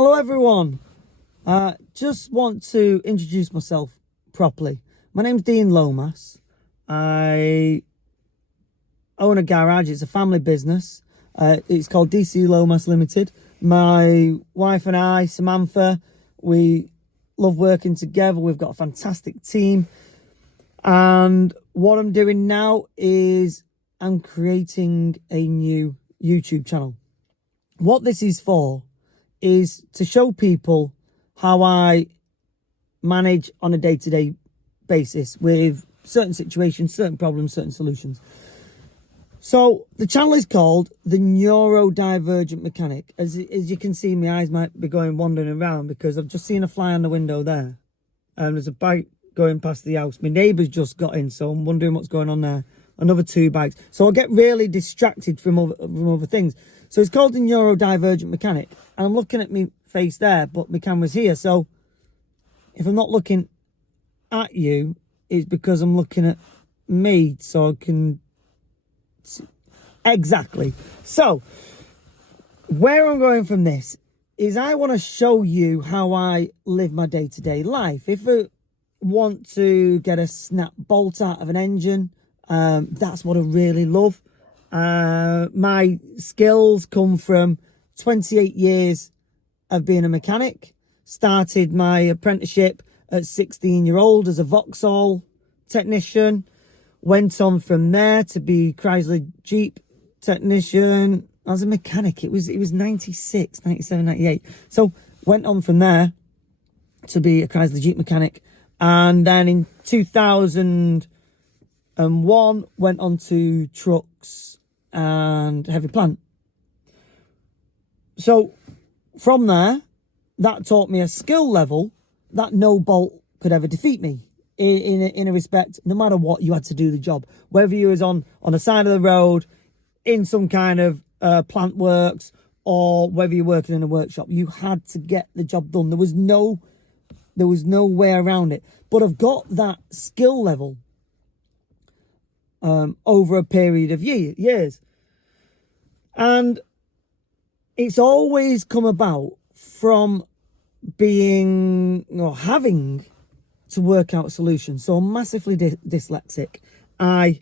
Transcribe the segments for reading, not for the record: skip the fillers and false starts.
Hello everyone. Just want to introduce myself properly. My name's Dean Lomas. I own a garage. It's a family business. It's called DC Lomas Limited. My wife and I, Samantha, we love working together. We've got a fantastic team. And what I'm doing now is I'm creating a new YouTube channel. What this is for is to show people how I manage on a day-to-day basis with certain situations, certain problems, certain solutions. So the channel is called The Neurodivergent Mechanic. As you can see, my eyes might be going wandering around because I've just seen a fly on the window there. There's a bike going past the house. My neighbour's just got in, so I'm wondering what's going on there. Another 2 bikes. So I'll get really distracted from other things. So it's called The Neurodivergent Mechanic. And I'm looking at my face there, but my camera's here. So if I'm not looking at you, it's because I'm looking at me so I can see. Exactly. So where I'm going from this is I want to show you how I live my day-to-day life. If I want to get a snap bolt out of an engine, that's what I really love. My skills come from 28 years of being a mechanic. Started my apprenticeship at 16-year-old as a Vauxhall technician. Went on from there to be Chrysler Jeep technician. I was a mechanic. It was 96, 97, 98. So went on from there to be a Chrysler Jeep mechanic. And then in 2001, went on to trucks and heavy plant. So from there, that taught me a skill level that no bolt could ever defeat me. In a respect, no matter what, you had to do the job. Whether you was on the side of the road, in some kind of plant works, or whether you're working in a workshop, you had to get the job done. There was no way around it. But I've got that skill level over a period of years. And it's always come about from being or having to work out solutions. So I'm massively dyslexic. I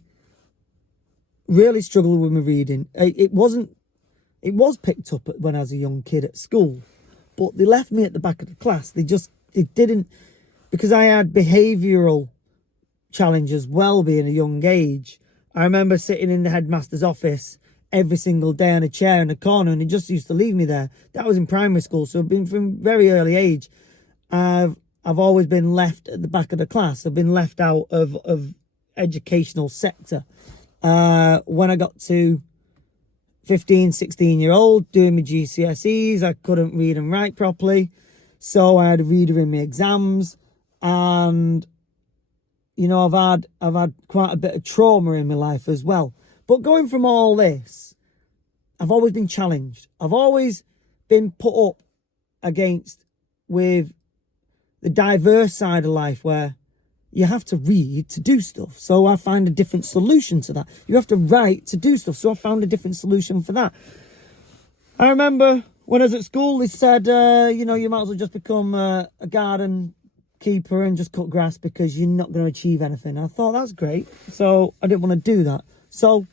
really struggled with my reading. It was picked up when I was a young kid at school, but they left me at the back of the class. It didn't, because I had behavioural challenges well being a young age. I remember sitting in the headmaster's office every single day on a chair in a corner, and he just used to leave me there. That was in primary school, so I've been from very early age. I've always been left at the back of the class. I've been left out of educational sector. When I got to 15, 16-year-old, doing my GCSEs, I couldn't read and write properly. So I had a reader in my exams, and you know, I've had quite a bit of trauma in my life as well. But going from all this, I've always been challenged. I've always been put up against with the diverse side of life where you have to read to do stuff. So I find a different solution to that. You have to write to do stuff. So I found a different solution for that. I remember when I was at school, they said, you might as well just become a garden keeper and just cut grass because you're not going to achieve anything. I thought that's great. So I didn't want to do that. So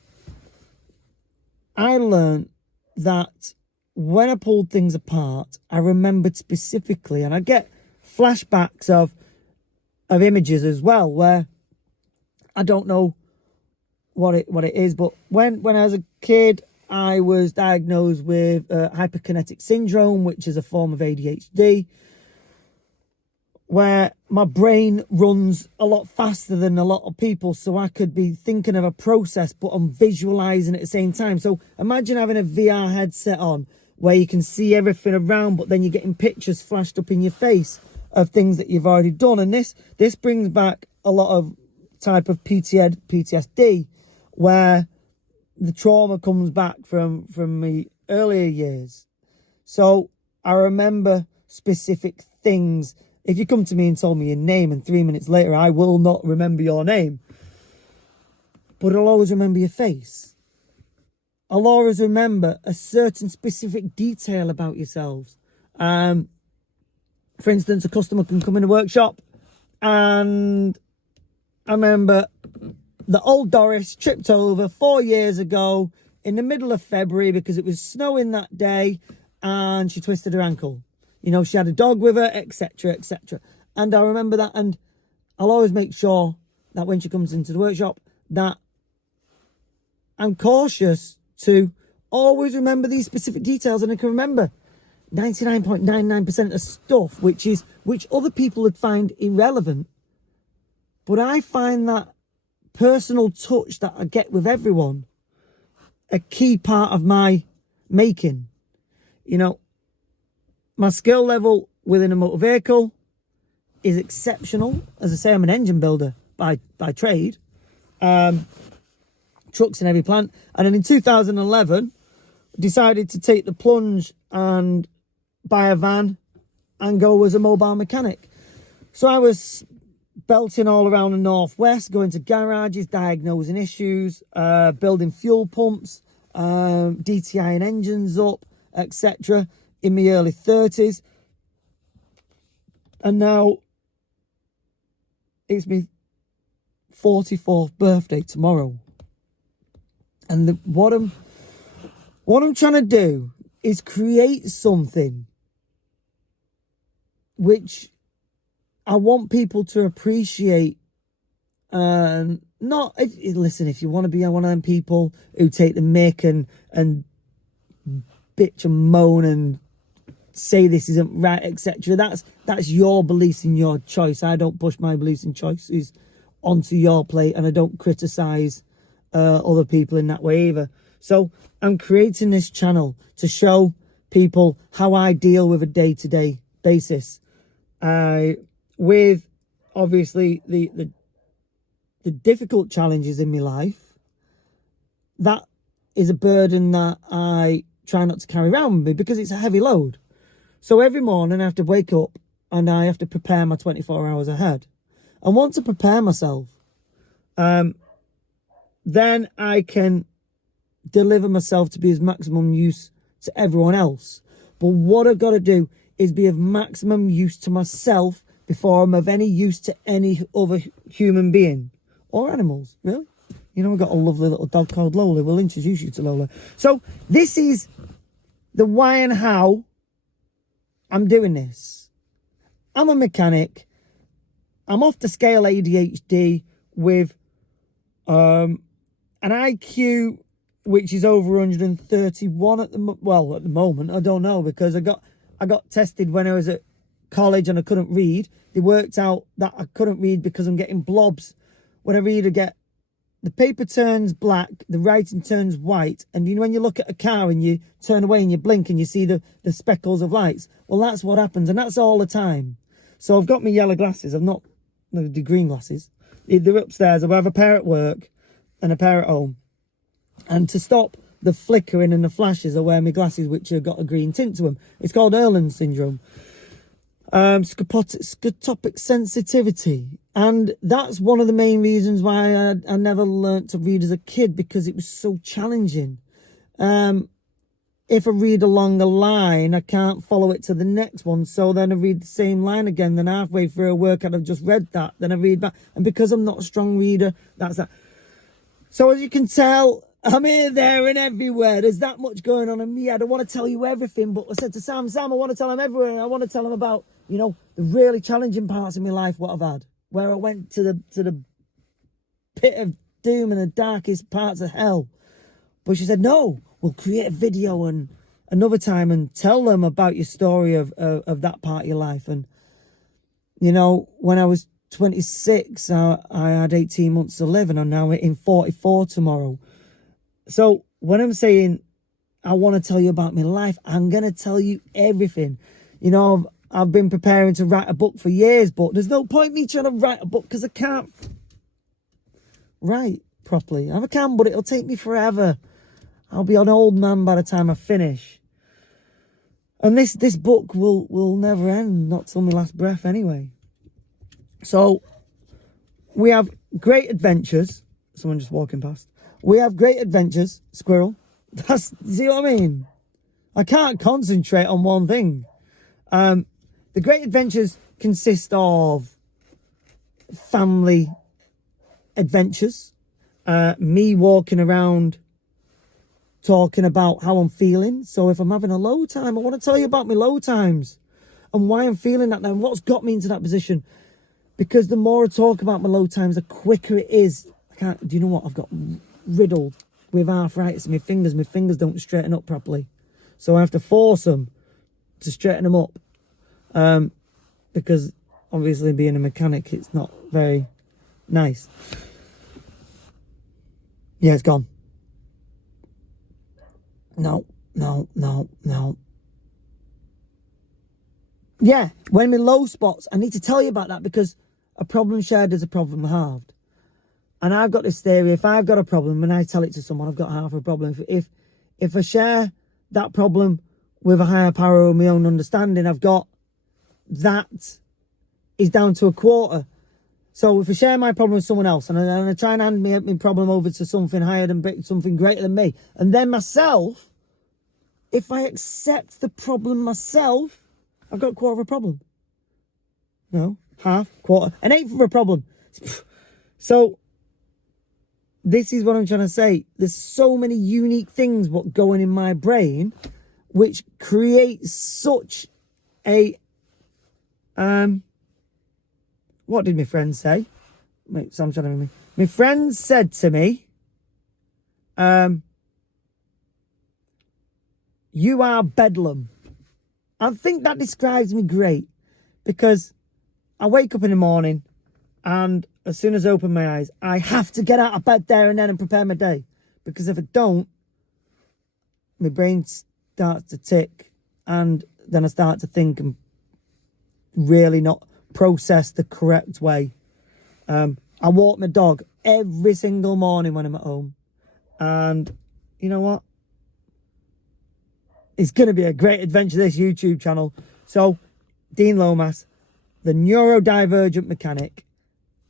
I learned that when I pulled things apart, I remembered specifically, and I get flashbacks of images as well, where I don't know what it is, but when I was a kid, I was diagnosed with hyperkinetic syndrome, which is a form of ADHD, where my brain runs a lot faster than a lot of people. So I could be thinking of a process, but I'm visualizing at the same time. So imagine having a VR headset on where you can see everything around, but then you're getting pictures flashed up in your face of things that you've already done. And this brings back a lot of type of PTSD, where the trauma comes back from the earlier years. So I remember specific things. If you come to me and told me your name and 3 minutes later, I will not remember your name. But I'll always remember your face. I'll always remember a certain specific detail about yourselves. For instance, a customer can come in a workshop, and I remember the old Doris tripped over 4 years ago in the middle of February because it was snowing that day, and she twisted her ankle. You know, she had a dog with her, etc., etc. And I remember that, and I'll always make sure that when she comes into the workshop that I'm cautious to always remember these specific details, and I can remember 99.99% of stuff which other people would find irrelevant. But I find that personal touch that I get with everyone a key part of my making. You know, my skill level within a motor vehicle is exceptional. As I say, I'm an engine builder by trade. Trucks in every plant. And then in 2011, decided to take the plunge and buy a van and go as a mobile mechanic. So I was belting all around the northwest, going to garages, diagnosing issues, building fuel pumps, DTIing engines up, etc. in my early 30s. And now it's my 44th birthday tomorrow. And what I'm trying to do is create something which I want people to appreciate. Listen, if you want to be one of them people who take the mick and bitch and moan and say this isn't right, etc., that's your beliefs and your choice. I don't push my beliefs and choices onto your plate, and I don't criticize other people in that way either. So I'm creating this channel to show people how I deal with a day-to-day basis, with obviously the difficult challenges in my life. That is a burden that I try not to carry around with me because it's a heavy load. So every morning I have to wake up and I have to prepare my 24 hours ahead. I want to prepare myself. Then I can deliver myself to be as maximum use to everyone else. But what I've got to do is be of maximum use to myself before I'm of any use to any other human being or animals, really. You know, we've got a lovely little dog called Lola. We'll introduce you to Lola. So this is the why and how I'm doing this. I'm a mechanic. I'm off to scale ADHD with an IQ which is over 131 at the moment. I don't know, because I got tested when I was at college and I couldn't read. They worked out that I couldn't read because I'm getting blobs. When I read, I get the paper turns black, the writing turns white, and you know when you look at a car and you turn away and you blink and you see the speckles of lights? Well, that's what happens, and that's all the time. So I've got my yellow glasses. I've not the green glasses. They're upstairs. I have a pair at work and a pair at home. And to stop the flickering and the flashes, I wear my glasses which have got a green tint to them. It's called Erland syndrome. Scotopic sensitivity. And that's one of the main reasons why I never learnt to read as a kid, because it was so challenging. If I read along a line, I can't follow it to the next one. So then I read the same line again. Then halfway through a workout, I've just read that. Then I read back. And because I'm not a strong reader, that's that. So as you can tell, I'm here, there, and everywhere. There's that much going on in me. I don't want to tell you everything, but I said to Sam, I want to tell him everywhere. I want to tell him about, you know, the really challenging parts of my life, what I've had, where I went to the pit of doom and the darkest parts of hell. But she said, no, we'll create a video and another time and tell them about your story of that part of your life. And, you know, when I was 26, I had 18 months to live, and I'm now in 44 tomorrow. So when I'm saying I want to tell you about my life, I'm going to tell you everything. You know, I've been preparing to write a book for years, but there's no point me trying to write a book because I can't write properly. I can, but it'll take me forever. I'll be an old man by the time I finish. And this book will never end, not till my last breath anyway. So we have great adventures. Someone just walking past. We have great adventures, squirrel. See what I mean? I can't concentrate on one thing. The great adventures consist of family adventures, me walking around talking about how I'm feeling. So if I'm having a low time, I want to tell you about my low times and why I'm feeling that now and what's got me into that position. Because the more I talk about my low times, the quicker it is. Do you know what? I've got riddled with arthritis in my fingers. My fingers don't straighten up properly. So I have to force them to straighten them up. Because obviously being a mechanic, it's not very nice. Yeah, it's gone. No. Yeah, when I'm in low spots, I need to tell you about that because a problem shared is a problem halved. And I've got this theory, if I've got a problem and I tell it to someone, I've got half a problem. If I share that problem with a higher power of my own understanding, I've got that is down to a quarter. So if I share my problem with someone else and I try and hand my problem over to something higher than something greater than me, and then myself, if I accept the problem myself, I've got a quarter of a problem. No, half, quarter, an eighth of a problem. So this is what I'm trying to say. There's so many unique things what going in my brain, which creates such a what did my friend say? Wait, Sam's trying to ring me. My friend said to me, you are bedlam. I think that describes me great because I wake up in the morning and as soon as I open my eyes, I have to get out of bed there and then and prepare my day. Because if I don't, my brain starts to tick and then I start to think and really not process the correct way. I walk my dog every single morning when I'm at home. And you know what? It's going to be a great adventure, this YouTube channel. So, Dean Lomas, the neurodivergent mechanic.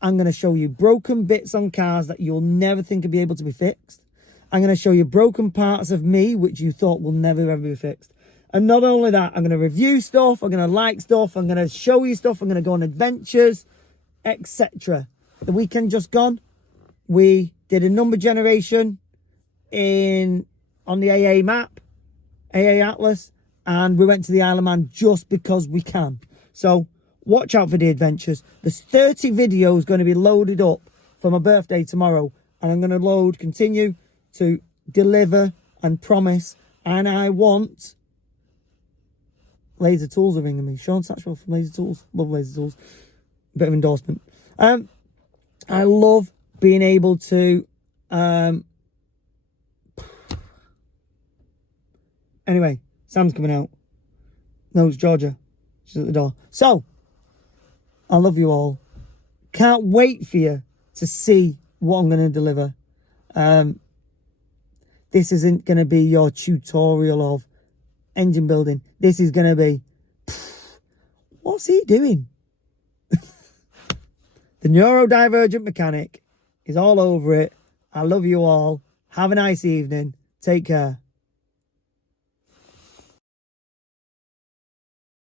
I'm going to show you broken bits on cars that you'll never think will be able to be fixed. I'm going to show you broken parts of me, which you thought will never ever be fixed. And not only that, I'm going to review stuff, I'm going to like stuff, I'm going to show you stuff, I'm going to go on adventures, etc. The weekend just gone, we did a number generation on the AA map, AA Atlas, and we went to the Isle of Man just because we can. So watch out for the adventures. There's 30 videos going to be loaded up for my birthday tomorrow, and I'm going to continue to deliver and promise, and I want... Laser Tools are ringing me. Sean Satchwell from Laser Tools. Love Laser Tools. Bit of endorsement. I love being able to... Anyway, Sam's coming out. No, it's Georgia. She's at the door. So, I love you all. Can't wait for you to see what I'm going to deliver. This isn't going to be your tutorial of engine building. This is going to be, what's he doing? The neurodivergent mechanic is all over it. I love you all. Have a nice evening. Take care.